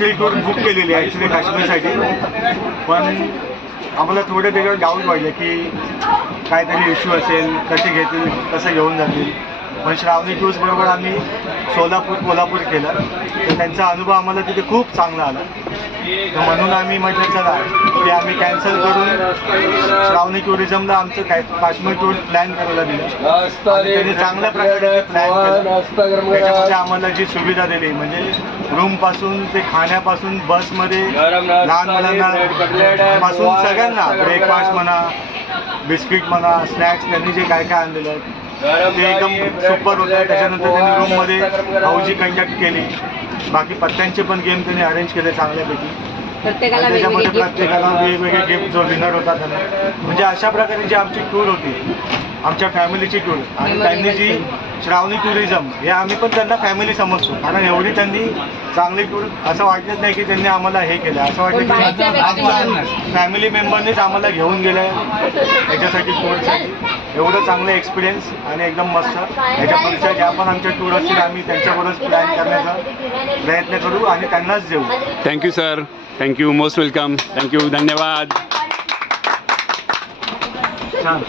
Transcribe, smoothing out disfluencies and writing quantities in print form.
Tour book केलेली आहे actually काश्मीरसाठी, पण आम्हाला थोडे त्याच्यावर डाऊट वाटले की काहीतरी इश्यू असेल, कसे घेतील, कसं घेऊन जातील. पण श्रावणी टूर्स बरोबर आम्ही सोलापूर कोल्हापूर केलं, तर त्यांचा अनुभव आम्हाला तिथे खूप चांगला आला. तर म्हणून आम्ही म्हटलं चला की आम्ही कॅन्सल करून श्रावणी टुरिझमला आमचं काश्मीर टूर प्लॅन करायला दिलं. आणि त्यांनी चांगल्या प्रकारे प्लॅन केलं. त्याच्यामध्ये आम्हाला जी सुविधा दिली म्हणजे रूमपासून ते खाण्यापासून बसमध्ये लहान मुलांना पासून सगळ्यांना ब्रेकफास्ट म्हणा, बिस्किट म्हणा, स्नॅक्स त्यांनी जे काय काय आणलेलं ते एकदम सुपर होतं. त्याच्यानंतर त्यांनी रूममध्ये हौजी कंडक्ट केली, बाकी पत्त्यांचे पण गेम त्यांनी अरेंज केले चांगल्यापैकी. त्याच्यामध्ये प्रत्येकाला वेगवेगळे गिफ्ट जो विनर होता त्यांना, म्हणजे अशा प्रकारे जी आमची टूर होती, आमच्या फॅमिलीची टूर. आणि त्यांनी जी श्रावणी टुरिझम हे आम्ही पण त्यांना फॅमिली समजतो, कारण एवढी त्यांनी चांगली टूर असं वाटत नाही की त्यांनी आम्हाला हे केलं, असं वाटतं की आमच्या फॅमिली मेंबरनेच आम्हाला घेऊन गेलं याच्यासाठी टूरसाठी. एवढं चांगलं एक्सपिरियन्स आणि एकदम मस्त. याच्या पुढच्या ज्या पण आमच्या टूर असतील आम्ही त्यांच्याबरोबर प्लॅन करण्याचा प्रयत्न करू आणि त्यांनाच देऊ. Thank you sir, thank you, most welcome, thank you, धन्यवाद. छान.